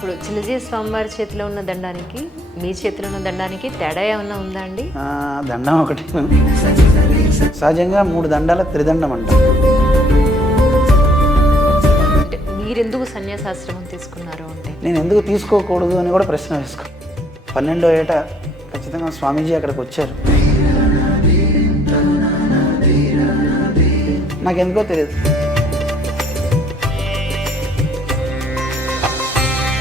ఇప్పుడు చిన్నజీవి స్వామివారి చేతిలో ఉన్న దండానికి మీ చేతిలో ఉన్న దండానికి తేడా ఏమన్నా ఉందా అండి? దండం ఒకటి. సహజంగా 3 దండాల త్రిదండం అంట. అంటే మీరెందుకు సన్యాసాశ్రమం తీసుకున్నారు అంటే? నేను ఎందుకు తీసుకోకూడదు అని కూడా ప్రశ్న వేసుకో. 12వ ఏట ఖచ్చితంగా స్వామీజీ అక్కడికి వచ్చారు. నాకెందుకో తెలియదు,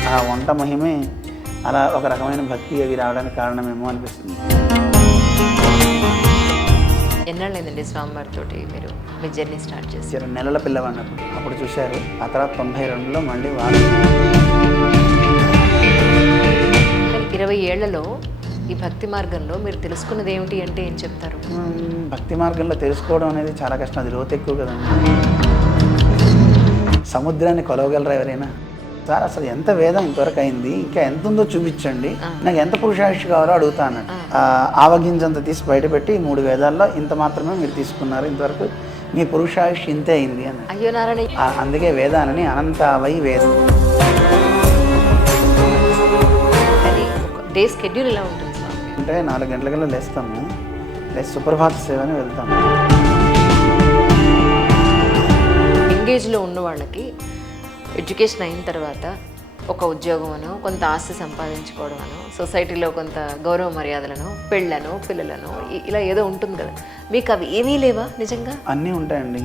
ఆ వంట మహిమే అలా ఒక రకమైన భక్తి అవి రావడానికి కారణమేమో అనిపిస్తుంది. ఎన్నాళ్ళైందండి స్వామివారితో మీరు మీ జర్నీ స్టార్ట్ చేశారు? 2 నెలల పిల్లవాడినప్పుడు అప్పుడు చూశారు. ఆ తర్వాత 92లో మళ్ళీ వాళ్ళు. కానీ 20 ఏళ్లలో ఈ భక్తి మార్గంలో మీరు తెలుసుకున్నది ఏమిటి అంటే ఏం చెప్తారు? భక్తి మార్గంలో తెలుసుకోవడం అనేది చాలా కష్టం. అది లోతు ఎక్కువ కదండి. సముద్రాన్ని కొలవగలరా ఎవరైనా? సార్ అసలు ఎంత వేదం ఇంతవరకు అయింది, ఇంకా ఎంత ఉందో చూపించండి, నాకు ఎంత పురుషాయుష్ కావాలో అడుగుతాను. ఆవగింజంత తీసి బయటపెట్టి 3 వేదాల్లో ఇంత మాత్రమే మీరు తీసుకున్నారు, ఇంతవరకు మీ పురుషాయుష్ ఇంతే అయింది అని. అయ్యో నారాయణ. అందుకే వేదాలని అనంతావై వేదం. డే షెడ్యూల్ ఎలా ఉంటుంది అంటే 4 గంటలకల్లా లేస్తాము, లేచి సుప్రభాత సేవని వెళ్తాము. ఎంగేజ్లో ఉన్న వాళ్ళకి ఎడ్యుకేషన్ అయిన తర్వాత ఒక ఉద్యోగం అనో, కొంత ఆస్తి సంపాదించుకోవడం అనో, సొసైటీలో కొంత గౌరవ మర్యాదలను, పెళ్ళను, పిల్లలను, ఇలా ఏదో ఉంటుంది కదా. మీకు అవి ఏమీ లేవా నిజంగా? అన్నీ ఉంటాయండి.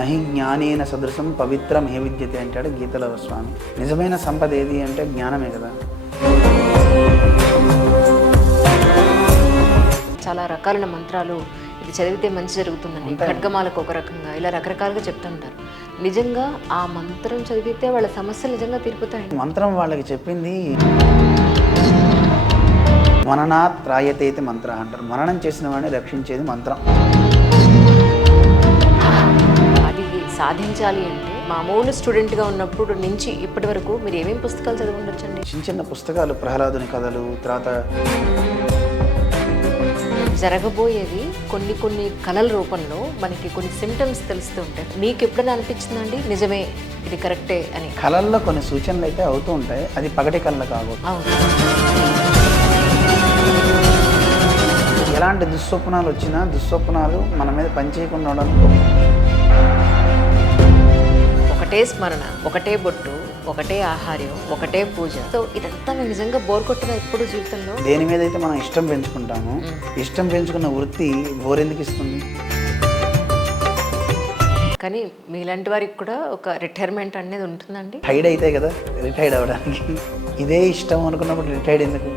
నహి జ్ఞానేన సదృశం పవిత్రం ఏ విద్యతే అంటాడు గీతలో స్వామి. నిజమైన సంపద ఏది అంటే జ్ఞానమే కదా. చాలా రకాలైన మంత్రాలు, ఇది చదివితే మంచి జరుగుతుందండి, ఖడ్గమాలకు ఒక రకంగా, ఇలా రకరకాలుగా చెప్తుంటారు. నిజంగా ఆ మంత్రం చదివితే వాళ్ళ సమస్యలు నిజంగా తీరిపోతాయండి. మంత్రం వాళ్ళకి చెప్పింది మననాత్ త్రాయతేతి మంత్ర అంటారు. మననం చేసిన వాడిని రక్షించేది మంత్రం. అది సాధించాలి అంటే మామూలు స్టూడెంట్గా ఉన్నప్పుడు నుంచి ఇప్పటి వరకు మీరు ఏమేమి పుస్తకాలు చదివి ఉండొచ్చండి? చిన్న పుస్తకాలు, ప్రహ్లాదుని కథలు, తర్వాత జరగబోయేది కొన్ని కళల రూపంలో మనకి కొన్ని సిమ్టమ్స్ తెలుస్తూ ఉంటాయి. మీకు ఎప్పుడైనా అనిపించిందండి నిజమే ఇది కరెక్టే అని? కళల్లో కొన్ని సూచనలు అయితే అవుతూ ఉంటాయి, అది పగటి కళలు కాకూడదు. అవును. ఎలాంటి దుస్వప్నాలు వచ్చినా దుస్వప్నాలు మన మీద పనిచేయకుండా ఉండడానికి ఒకటే స్మరణ, ఒకటే బొట్టు, ఒకటే ఆహార్యం, ఒకటే పూజ. సో ఇదంతా మేము నిజంగా బోర్ కొట్టిన ఎప్పుడు జీవితంలో. దేని మీద అయితే మనం ఇష్టం పెంచుకుంటామో, ఇష్టం పెంచుకున్న వృత్తి బోర్ ఎందుకు ఇస్తుంది? కానీ మీలాంటి వారికి కూడా ఒక రిటైర్మెంట్ అనేది ఉంటుందండి. టైర్డ్ అయితే కదా రిటైర్డ్ అవ్వడానికి. ఇదే ఇష్టం అనుకున్నప్పుడు రిటైర్డ్ ఎందుకు?